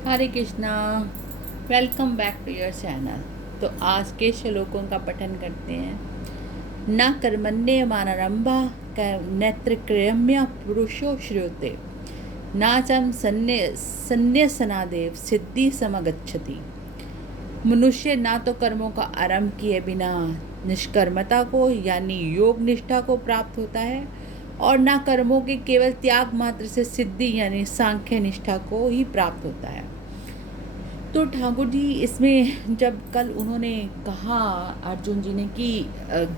Hare Krishna. Welcome back to your channel. तो आज के श्लोकों का पठन करते हैं। न कर्मण्ये मानरंभा नेत्र क्रम्य पुरुषो श्रूयते नाचम संन्यसनादेव सिद्धि समगच्छति। मनुष्य ना तो कर्मों का आरंभ किए बिना निष्कर्मता को यानी योग निष्ठा को प्राप्त होता है और ना कर्मों के केवल त्याग मात्र से सिद्धि यानी सांख्य निष्ठा को ही प्राप्त होता है। तो ठाकुर जी इसमें जब कल उन्होंने कहा अर्जुन जी ने कि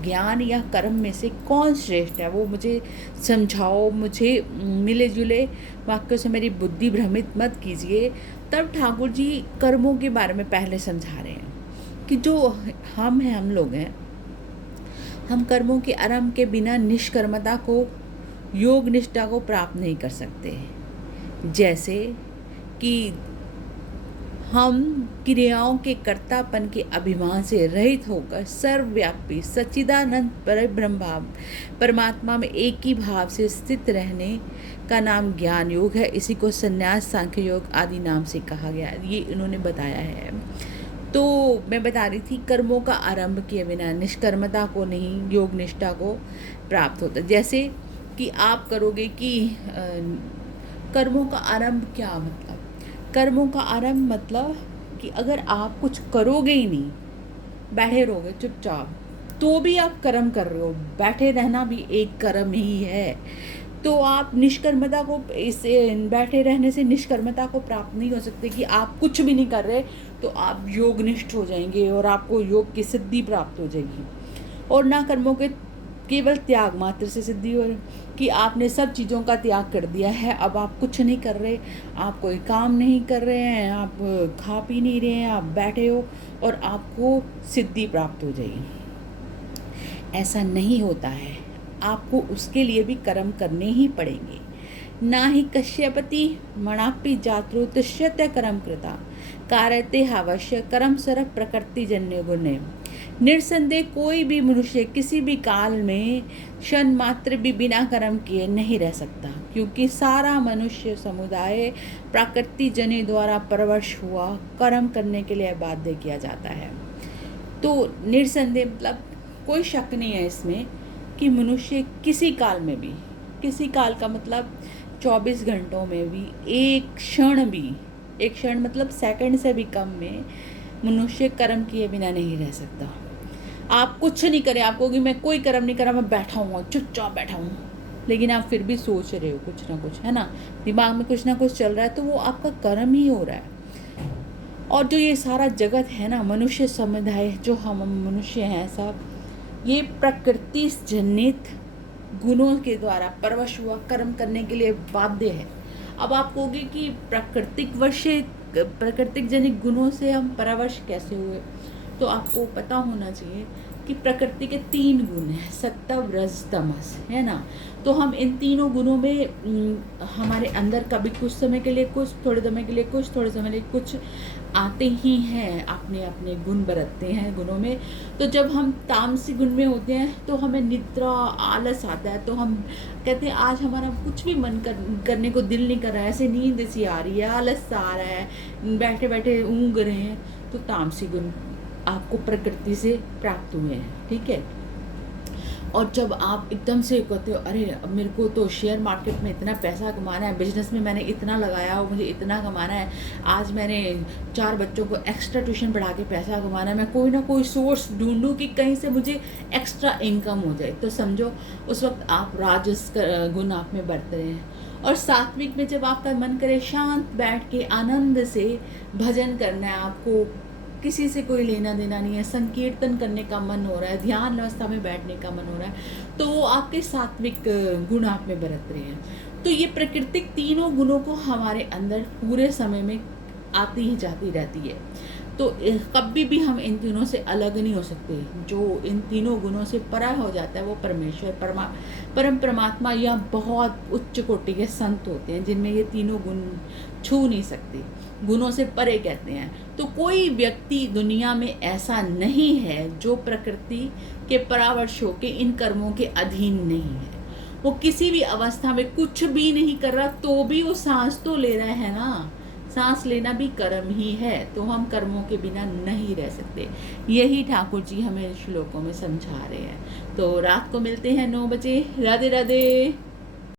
ज्ञान या कर्म में से कौन श्रेष्ठ है वो मुझे समझाओ, मुझे मिले जुले वाक्यों से मेरी बुद्धि भ्रमित मत कीजिए, तब ठाकुर जी कर्मों के बारे में पहले समझा रहे हैं कि जो हम लोग हैं, हम कर्मों के आरंभ के बिना निष्कर्मता को योग निष्ठा को प्राप्त नहीं कर सकते। जैसे कि हम क्रियाओं के कर्तापन के अभिमान से रहित होकर सर्वव्यापी सच्चिदानंद परब्रह्म परमात्मा में एक ही भाव से स्थित रहने का नाम ज्ञान योग है। इसी को संन्यास सांख्य योग आदि नाम से कहा गया है, ये इन्होंने बताया है। तो मैं बता रही थी कर्मों का आरंभ किए बिना निष्कर्मता को नहीं योग निष्ठा को प्राप्त होता। जैसे कि आप करोगे कि कर्मों का आरंभ क्या मतलब, कर्मों का आरंभ मतलब कि अगर आप कुछ करोगे ही नहीं, बैठे रहोगे चुपचाप, तो भी आप कर्म कर रहे हो। बैठे रहना भी एक कर्म ही है। तो आप निष्कर्मता को इसे बैठे रहने से निष्कर्मता को प्राप्त नहीं हो सकते कि आप कुछ भी नहीं कर रहे तो आप योगनिष्ठ हो जाएंगे और आपको योग की सिद्धि प्राप्त हो जाएगी। और ना कर्मों के केवल त्याग मात्र से सिद्धि हो कि आपने सब चीज़ों का त्याग कर दिया है, अब आप कुछ नहीं कर रहे, आप कोई काम नहीं कर रहे हैं, आप खा पी नहीं रहे हैं, आप बैठे हो और आपको सिद्धि प्राप्त हो जाएगी। ऐसा नहीं होता है, आपको उसके लिए भी कर्म करने ही पड़ेंगे। ना ही कश्यपति मणापि जातृ तुष्यते कर्म कृता कारते अवश्य कर्म सरव प्रकृति जन्य गुणे। निर्संदेह कोई भी मनुष्य किसी भी काल में क्षण मात्र भी बिना कर्म किए नहीं रह सकता, क्योंकि सारा मनुष्य समुदाय प्रकृति जन्य द्वारा परवश हुआ कर्म करने के लिए बाध्य किया जाता है। तो निर्संदेह मतलब कोई शक नहीं है इसमें कि मनुष्य किसी काल में भी, किसी काल का मतलब 24 घंटों में भी, एक क्षण भी, एक क्षण मतलब सेकंड से भी कम में मनुष्य कर्म किए बिना नहीं रह सकता। आप कुछ नहीं करें, आप कहोगे मैं कोई कर्म नहीं करा, मैं बैठा हूँ चुपचाप बैठा हूँ, लेकिन आप फिर भी सोच रहे हो कुछ ना कुछ, है ना, दिमाग में कुछ ना कुछ चल रहा है, तो वो आपका कर्म ही हो रहा है। और जो ये सारा जगत है ना, मनुष्य समुदाय जो हम मनुष्य हैं सब, ये प्रकृति जनित गुणों के द्वारा परवश हुआ कर्म करने के लिए बाध्य है। अब आप कहोगे कि प्राकृतिक जनित गुणों से हम परवश कैसे हुए, तो आपको पता होना चाहिए कि प्रकृति के 3 गुण हैं, सत्व रज तमस, है ना। तो हम इन तीनों गुणों में हमारे अंदर कभी कुछ समय के लिए कुछ, थोड़े समय के लिए कुछ, थोड़े समय के लिए कुछ आते ही हैं, अपने अपने गुण बरतते हैं गुणों में। तो जब हम तामसी गुण में होते हैं तो हमें निद्रा आलस आता है, तो हम कहते हैं आज हमारा कुछ भी मन करने को दिल नहीं कर रहा है, ऐसे नींद सी आ रही है, आलस सा आ रहा है, बैठे बैठे ऊँग रहे हैं, तो तामसी गुण आपको प्रकृति से प्राप्त हुए हैं, ठीक है। और जब आप एकदम से कहते हो अरे अब मेरे को तो शेयर मार्केट में इतना पैसा कमाना है, बिजनेस में मैंने इतना लगाया और मुझे इतना कमाना है, आज मैंने 4 बच्चों को एक्स्ट्रा ट्यूशन पढ़ा के पैसा कमाना है, मैं कोई ना कोई सोर्स ढूंढूं कि कहीं से मुझे एक्स्ट्रा इनकम हो जाए, तो समझो उस वक्त आप राजस गुण आप में बरत रहे हैं। और सात्विक में जब आपका मन करे शांत बैठ के आनंद से भजन करना है, आपको किसी से कोई लेना देना नहीं है, संकीर्तन करने का मन हो रहा है, ध्यान अवस्था में बैठने का मन हो रहा है, तो वो आपके सात्विक गुण आप में बरत रहे हैं। तो ये प्राकृतिक तीनों गुणों को हमारे अंदर पूरे समय में आती ही जाती रहती है। तो कभी भी हम इन तीनों से अलग नहीं हो सकते। जो इन तीनों गुणों से परा हो जाता है वो परमेश्वर परम परमात्मा या बहुत उच्च कोटि के संत होते हैं, जिनमें ये तीनों गुण छू नहीं सकते, गुणों से परे कहते हैं। तो कोई व्यक्ति दुनिया में ऐसा नहीं है जो प्रकृति के परावश होके इन कर्मों के अधीन नहीं है। वो किसी भी अवस्था में कुछ भी नहीं कर रहा तो भी वो सांस तो ले रहा है ना, सांस लेना भी कर्म ही है, तो हम कर्मों के बिना नहीं रह सकते। यही ठाकुर जी हमें श्लोकों में समझा रहे हैं। तो रात को मिलते हैं 9 बजे। राधे राधे।